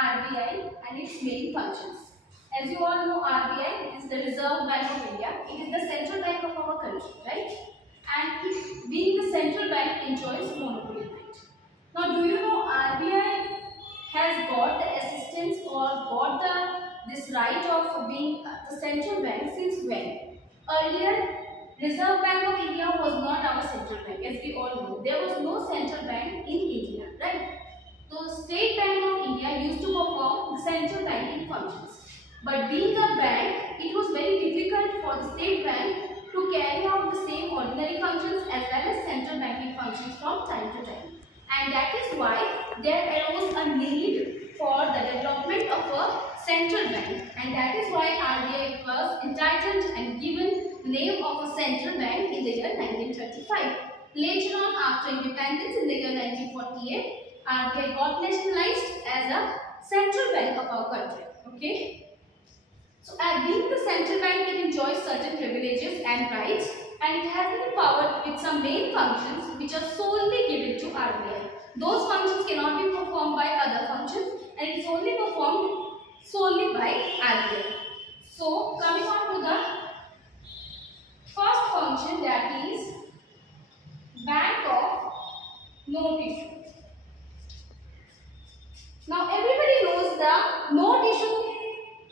RBI and its main functions. As you all know, RBI is the Reserve Bank of India. It is the central bank of our country, right? And it, being the central bank, enjoys monopoly right. Now, do you know RBI has got the assistance or got this right of being the central bank since when? Earlier, Reserve Bank of India was not our central bank, as we all know. There was no central bank in India, right? So, State Bank of India used to perform the central banking functions. But being a bank, it was very difficult for the State Bank to carry out the same ordinary functions as well as central banking functions from time to time. And that is why there arose a need for the development of a central bank, and that is why RBI was entitled and given the name of a central bank in the year 1935. Later on, after independence in the year 1948, RBI got nationalized as a central bank of our country. Okay. So, as being the central bank, it enjoys certain privileges and rights, and it has been empowered with some main functions which are solely given to RBI. Those functions cannot be performed by other functions, and it is only performed solely by RBI. So, coming on to the first function, that is Bank of Note Issue. Now, everybody knows the note issue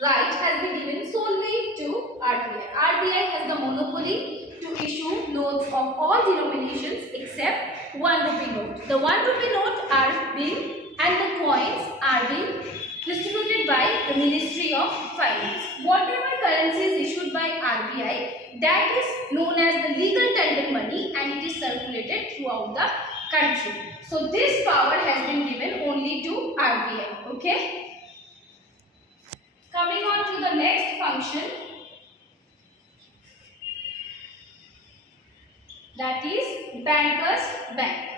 right has been given solely to RBI. RBI has the monopoly to issue notes of all denominations except 1 rupee note. The 1 rupee note are being and the coins are being distributed by the Ministry of Finance. Whatever currency is issued by RBI, that is known as the legal tender money, and it is circulated throughout the country. So this power has been given only to RBI. Okay. Coming on to the next function, that is Bankers Bank.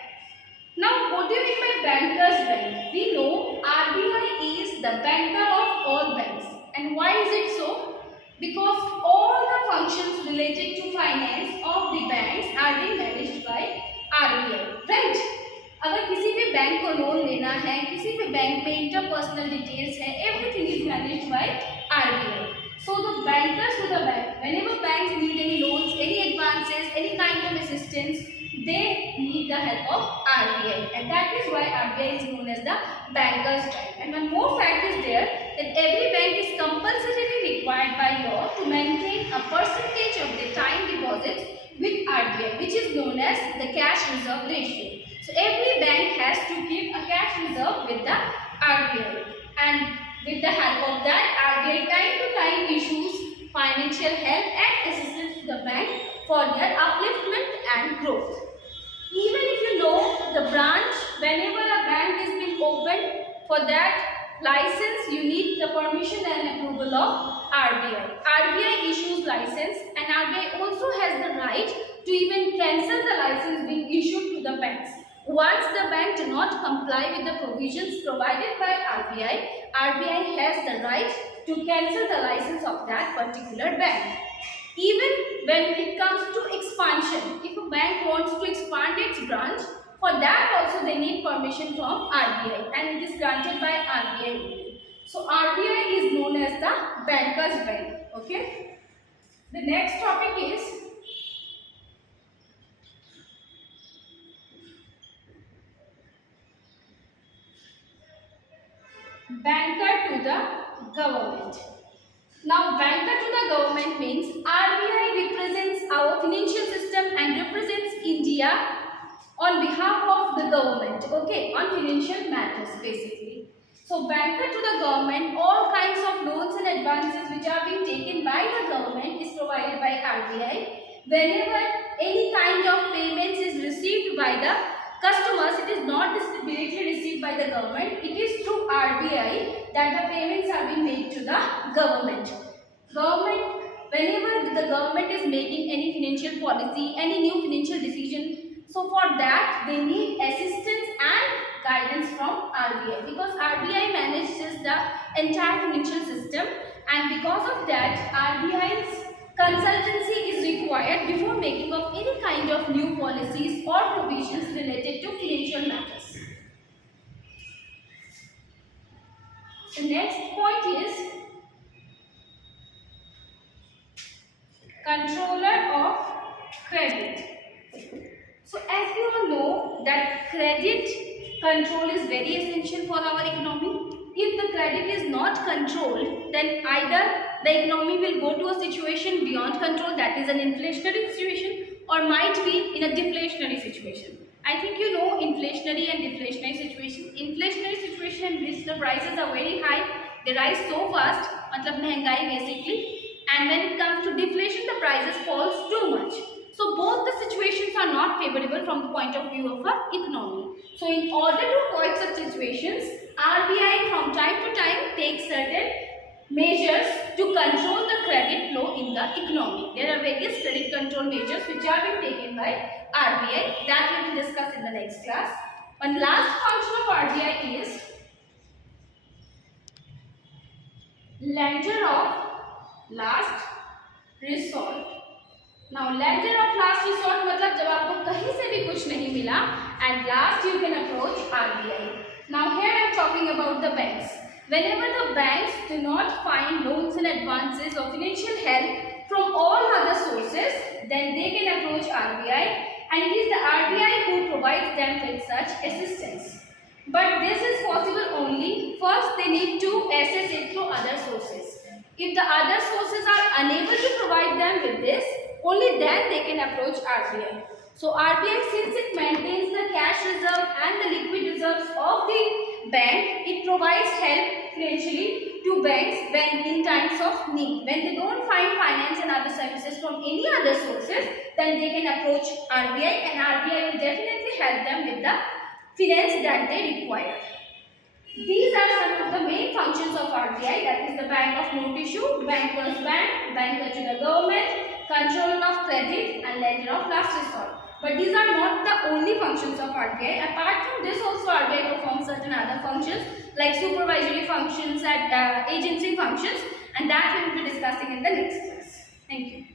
Now, what do you mean by Bankers Bank? We know RBI is the banker of all banks. And why is it so? Because all the functions related to finance of the banks are being managed by RBI, right? अगर किसी भी bank को loan लेना है, किसी भी bank में interpersonal details है, everything is managed by RBI. So the bankers to the bank, whenever banks need any loans, any advances, any kind of assistance, they need the help of RBI, and that is why RBI is known as the bankers bank. And one more fact is there that every bank is compulsorily required by law to maintain a percentage of their time deposits with RBI, which is known as the cash reserve ratio. So every bank has to keep a cash reserve with the RBI, and with the help of that, RBI time to time issues financial help and assistance to the bank for their upliftment and growth. Even if you know the branch, whenever a bank is being opened, for that license you need the permission and approval of RBI. RBI issues license, and RBI also has the right to even cancel the license being issued to the banks. Once the bank do not comply with the provisions provided by RBI, RBI has the right to cancel the license of that particular bank. Even when it comes to expansion, if a bank wants to expand its branch, for that also they need permission from RBI, and it is granted by RBI only. So RBI is known as the bankers bank. Okay. The next topic is banker to the government. Now, banker to the government means RBI represents our financial system and represents India on behalf of the government, okay, on financial matters basically. So, banker to the government, all kinds of loans and advances which are being taken by the government is provided by RBI. Whenever any kind of payments is received by the customers, it is not directly received by the government, it is through RBI that the payments are being made to the government. Whenever the government is making any financial policy, any new financial decision, so for that they need assistance and guidance from RBI, because RBI manages the entire financial system, and because of that RBI's consultancy is required before making of any kind of new policies or provisions related to financial matters. The next point is controller of credit. So as we all know that credit control is very essential for our economy. If the credit is not controlled, then either the economy will go to a situation beyond control, that is an inflationary situation, or might be in a deflationary situation. I think you know inflationary and deflationary situation. Inflationary situation in which the prices are very high, they rise so fast, matlab महंगाई basically, and when it comes to deflation, the prices falls too much. So both the situations are not favorable from the point of view of our economy. So in order to avoid such situations, RBI from time to time takes certain measures to control the credit flow in the economy. There are various credit control measures which are being taken by RBI that we will discuss in the next class. One last function of RBI is lender of last resort. Now lender of last resort मतलब जब आपको कहीं से भी कुछ नहीं मिला and last you can approach RBI. Now here I am talking about the banks. Whenever the banks do not find loans and advances or financial help from all other sources, then they can approach RBI, and it is the RBI who provides them with such assistance. But this is possible only first they need to access it through other sources. If the other sources are unable to provide them with this, only then they can approach RBI. So RBI, since it maintains the cash reserve and the liquid reserves of the bank, it provides help financially to banks when in times of need. When they don't find finance and other services from any other sources, then they can approach RBI, and RBI will definitely help them with the finance that they require. These are some of the main functions of RBI, that is the bank of note issue, bankers bank, banker to the government, controller of credit, and lender of last resort. But these are not the only functions of RBI. Apart from this, also RBI performs certain other functions like supervisory functions and agency functions, and that we will be discussing in the next class. Thank you.